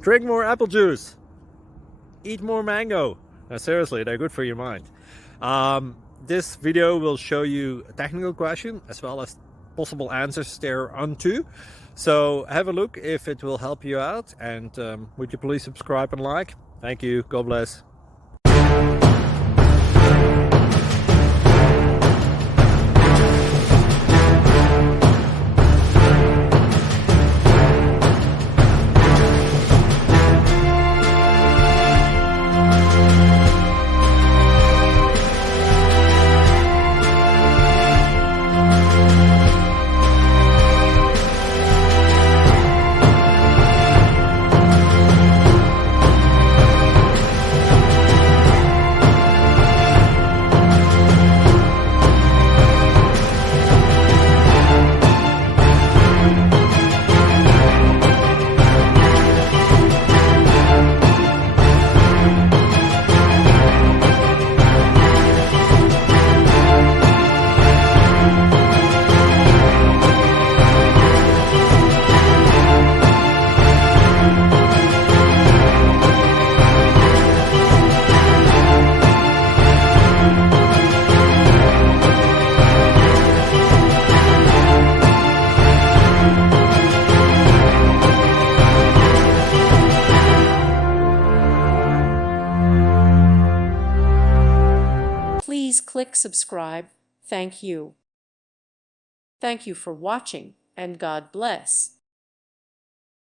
Drink more apple juice. Eat more mango. Seriously, they're good for your mind. This video will show you a technical question as well as possible answers thereunto. So have a look if it will help you out, and would you please subscribe and like? Thank you. God bless. Please click subscribe. Thank you. Thank you for watching, and God bless.